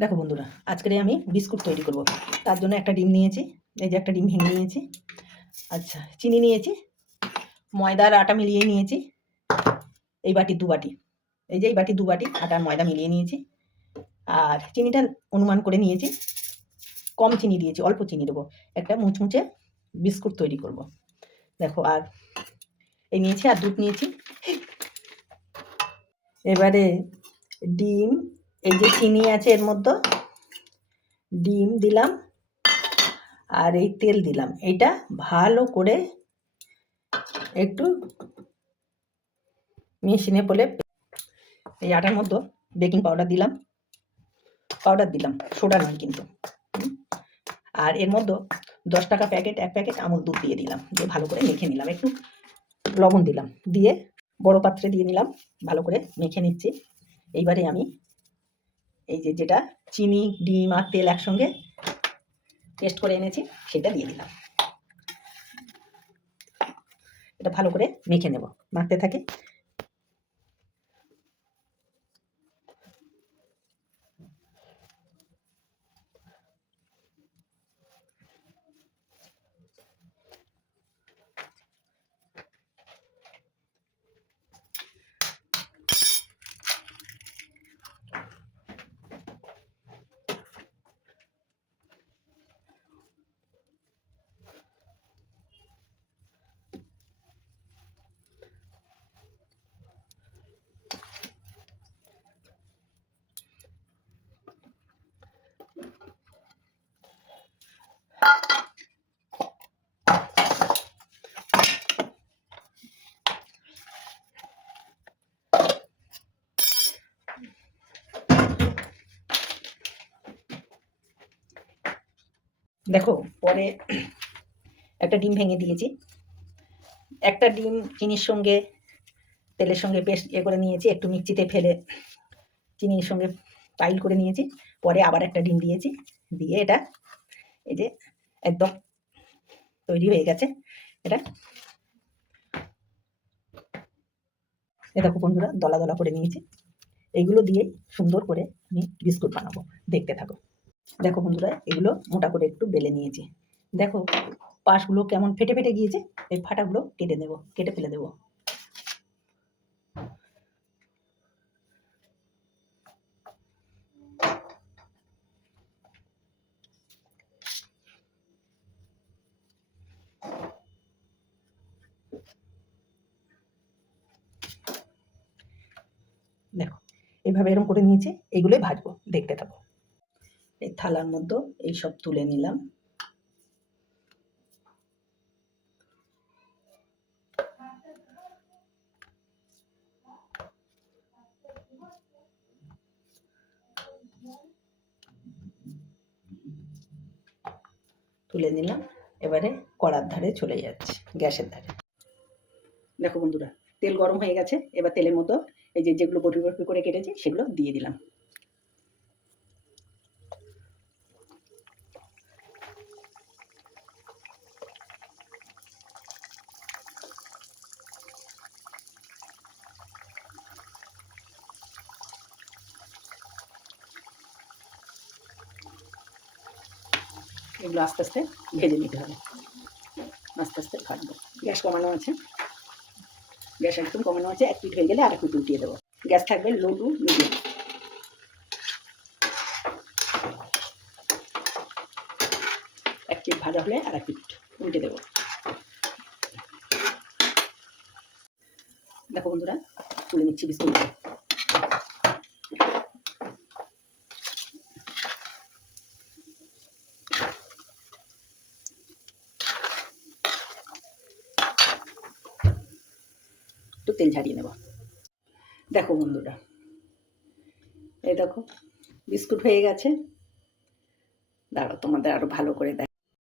দেখো বন্ধুরা, আজকে আমি বিস্কুট তৈরি করব। তার জন্য একটা ডিম নিয়েছি, এই যে একটা ডিম ভেঙে নিয়েছি। আচ্ছা, চিনি নিয়েছি, ময়দার আটা মিলিয়ে নিয়েছি এই বাটি 2 বাটি, এই যে এই বাটি 2 বাটি আটা ময়দা মিলিয়ে নিয়েছি। আর চিনিটা অনুমান করে নিয়েছি, কম চিনি দিয়েছি, অল্প চিনি দেবো, একটা মুচমুচে বিস্কুট তৈরি করব। দেখো, আর এই নিয়েছি, আর দুধ নিয়েছি। এবারে ডিম, এই যে চিনি আছে এর মধ্যে, ডিম দিলাম আর এই তেল দিলাম। এটা ভালো করে একটু মেশিনে পলে, এই আটার মধ্যে বেকিং পাউডার দিলাম, সোডা নয় কিন্তু। আর এর মধ্যে 10 টাকা প্যাকেট, 1 প্যাকেট আমুল দুধ দিয়ে দিলাম, দিয়ে ভালো করে মেখে নিলাম। একটু লবণ দিলাম, দিয়ে বড় পাত্রে দিয়ে নিলাম, ভালো করে মেখে নিচ্ছি। এইবারে আমি এই যে যেটা চিনি, ডিম আর তেল একসঙ্গে টেস্ট করে এনেছি সেটা দিয়ে দিলাম। এটা ভালো করে মেখে নেব, মাখতে থাকে। দেখো, পরে একটা ডিম ভেঙে দিয়েছি, একটা ডিম চিনির সঙ্গে তেলের সঙ্গে পেস্ট করে নিয়েছি, একটু মিক্সিতে ফেলে চিনির সঙ্গে পাইল করে নিয়েছি। পরে আবার একটা ডিম দিয়েছি, দিয়ে এটা এই যে একদম তৈরি হয়ে গেছে। এটা দেখো বন্ধুরা, দলা দলা করে নিয়েছি। এইগুলো দিয়ে সুন্দর করে আমি বিস্কুট বানাবো, দেখতে থাকো। দেখো বন্ধুরা, এগুলো মোটা করে একটু বেলে নিয়েছি। দেখো পাশগুলো কেমন ফেটে ফেটে গিয়েছে, এই ফাটাগুলো কেটে ফেলে দেবো। দেখো এইভাবে এরকম করে নিয়েছি, এইগুলোই ভাজবো, দেখতে থাকো। এই থালার মধ্যে এই সব তুলে নিলাম। তুলে নিলাম, এবারে কড়ার ধারে চলে যাচ্ছে, গ্যাসের ধারে। দেখো বন্ধুরা, তেল গরম হয়ে গেছে। এবার তেলের মতো এই যে যেগুলো বটি বটি করে কেটেছি সেগুলো দিয়ে দিলাম। এগুলো আস্তে আস্তে ভেজে নিতে হবে, আস্তে আস্তে ভাজবো। গ্যাস কমানো আছে, গ্যাস একদম কমানো আছে। 1 পিঠ হয়ে গেলে আর 1 পিঠ উল্টিয়ে দেবো। গ্যাস থাকবে লো টু মিডিয়াম। 1 পিঠ ভাজা হলে আর 1 পিঠ উল্টে দেবো। দেখো বন্ধুরা, তুলে নিচ্ছি বিস্কুট। একটু তেল ঝারিয়ে নেব। দেখো বন্ধুরা, এই দেখো বিস্কুট হয়ে গেছে। দাঁড়াও, তোমাদের আরো ভালো করে দেখ।